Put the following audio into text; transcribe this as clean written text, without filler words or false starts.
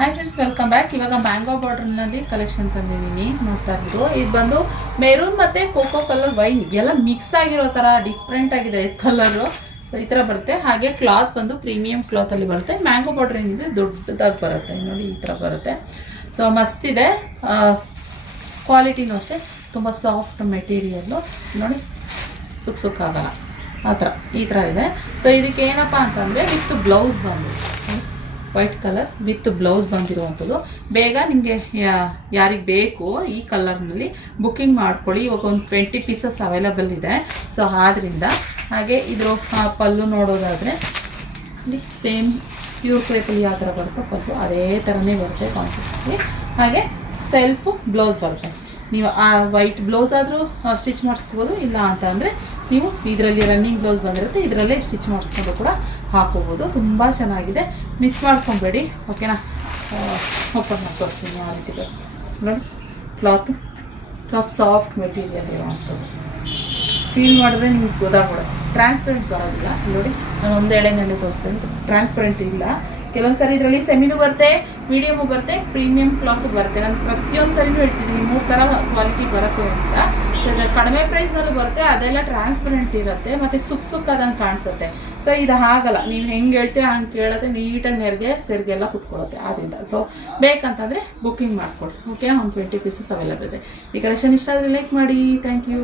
Hi friends, welcome back. ಇವಾಗ mango ಬಾರ್ಡರ್ನಲ್ಲಿ collection ತಂದಿದ್ದೀನಿ. ನೋಡ್ತಾ ಇರೋದು ಇದು ಬಂದು ಮೆರೂನ್ ಮತ್ತು ಕೋಕೋ ಕಲರ್ ವೈನ್ ಎಲ್ಲ ಮಿಕ್ಸ್ ಆಗಿರೋ ಥರ ಡಿಫ್ರೆಂಟ್ ಆಗಿದೆ ಕಲರು. ಸೊ ಈ ಥರ ಬರುತ್ತೆ. ಹಾಗೆ ಕ್ಲಾತ್ ಬಂದು ಪ್ರೀಮಿಯಂ ಕ್ಲಾತಲ್ಲಿ ಬರುತ್ತೆ. ಮ್ಯಾಂಗೋ ಬಾರ್ಡರ್ ಏನಿದೆ ದೊಡ್ಡದಾಗಿ ಬರುತ್ತೆ ನೋಡಿ, ಈ ಥರ ಬರುತ್ತೆ. ಸೊ ಮಸ್ತಿದೆ. ಕ್ವಾಲಿಟಿನೂ ಅಷ್ಟೇ ತುಂಬ ಸಾಫ್ಟ್ ಮೆಟೀರಿಯಲ್ಲು ನೋಡಿ, ಸುಕ್ಕಾಗಲ್ಲ ಆ ಥರ, ಈ ಥರ ಇದೆ. ಸೊ ಇದಕ್ಕೆ ಏನಪ್ಪ ಅಂತಂದರೆ ವಿತ್ ಬ್ಲೌಸ್ ಬಂದು ವೈಟ್ ಕಲರ್ ವಿತ್ ಬ್ಲೌಸ್ ಬಂದಿರುವಂಥದ್ದು. ಬೇಗ ನಿಮಗೆ ಯಾರಿಗೆ ಬೇಕು ಈ ಕಲರ್ನಲ್ಲಿ ಬುಕ್ಕಿಂಗ್ ಮಾಡ್ಕೊಳ್ಳಿ. ಇವಾಗ ಒಂದು 20 ಪೀಸಸ್ ಅವೈಲಬಲ್ ಇದೆ. ಸೊ ಆದ್ದರಿಂದ ಹಾಗೆ ಇದ್ರ ಪಲ್ಲು ನೋಡೋದಾದರೆ ಸೇಮ್ ಪ್ಯೂರ್ ಕ್ರೇಪಲ್ಲಿ ಯಾವ ಥರ ಬರುತ್ತೋ ಪಲ್ಲು ಅದೇ ಥರನೇ ಬರುತ್ತೆ ಕಾನ್ಸೆಪ್ಟಲ್ಲಿ. ಹಾಗೆ ಸೆಲ್ಫು ಬ್ಲೌಸ್ ಬರುತ್ತೆ. ನೀವು ಆ ವೈಟ್ ಬ್ಲೌಸ್ ಆದರೂ ಸ್ಟಿಚ್ ಮಾಡಿಸ್ಕೋಬೋದು, ಇಲ್ಲ ಅಂತ ಅಂದರೆ ನೀವು ಇದರಲ್ಲಿ ರನ್ನಿಂಗ್ ಬ್ಲೌಸ್ ಬಂದಿರುತ್ತೆ, ಇದರಲ್ಲೇ ಸ್ಟಿಚ್ ಮಾಡಿಸ್ಕೊಂಡು ಕೂಡ ಹಾಕೋಬೋದು. ತುಂಬ ಚೆನ್ನಾಗಿದೆ, ಮಿಸ್ ಮಾಡ್ಕೊಬೇಡಿ. ಓಕೆನಾ? ಓಪನ್ ಮಾಡಿ ತೋರಿಸ್ತೀನಿ ಯಾವ ರೀತಿ ಬರುತ್ತೆ ನೋಡಿ. ಕ್ಲಾತ್ ಸಾಫ್ಟ್ ಮೆಟೀರಿಯಲ್ ಇರುವಂಥದ್ದು. ಫೀಲ್ ಮಾಡಿದ್ರೆ ನಿಮ್ಗೆ ಗೊತ್ತಾಗ್ಬಿಡುತ್ತೆ. ಟ್ರಾನ್ಸ್ಪರೆಂಟ್ ಬರೋದಿಲ್ಲ ನೋಡಿ. ನಾನು ಒಂದು ಎಳೆನಲ್ಲಿ ತೋರಿಸ್ತೇನೆ, ಟ್ರಾನ್ಸ್ಪರೆಂಟ್ ಇಲ್ಲ. ಕೆಲವೊಂದು ಸರಿ ಇದರಲ್ಲಿ ಸೆಮಿನೂ ಬರುತ್ತೆ, ಮೀಡಿಯಮು ಬರುತ್ತೆ, ಪ್ರೀಮಿಯಂ ಕ್ಲಾತು ಬರುತ್ತೆ. ನಾನು ಪ್ರತಿಯೊಂದು ಸರಿನೂ ಹೇಳ್ತಿದ್ದೀನಿ 3 ಥರ ಕ್ವಾಲಿಟಿ ಬರುತ್ತೆ ಅಂತ. ಸೊ ಇದು ಕಡಿಮೆ ಪ್ರೈಸ್ನಲ್ಲೂ ಬರುತ್ತೆ, ಅದೆಲ್ಲ ಟ್ರಾನ್ಸ್ಪರೆಂಟ್ ಇರುತ್ತೆ ಮತ್ತು ಸುಕ್ಕಾದಂಗೆ ಕಾಣಿಸುತ್ತೆ. ಸೊ ಇದು ಹಾಗಲ್ಲ, ನೀವು ಹೆಂಗೆ ಹೇಳ್ತೀರಾ ಹಂಗೆ ಕೇಳುತ್ತೆ, ನೀಟಾಗಿ ಸೆರಿಗೆಲ್ಲ ಕುತ್ಕೊಳ್ಳುತ್ತೆ. ಆದ್ದರಿಂದ ಸೊ ಬೇಕಂತಂದರೆ ಬುಕ್ಕಿಂಗ್ ಮಾಡಿಕೊಡ್ರಿ. ಓಕೆ, ಒಂದು 20 ಪೀಸಸ್ ಅವೈಲಬಲ್ ಇದೆ. ಈ ಕಲೆಕ್ಷನ್ ಇಷ್ಟ ಆದರೆ ಲೈಕ್ ಮಾಡಿ. Thank you.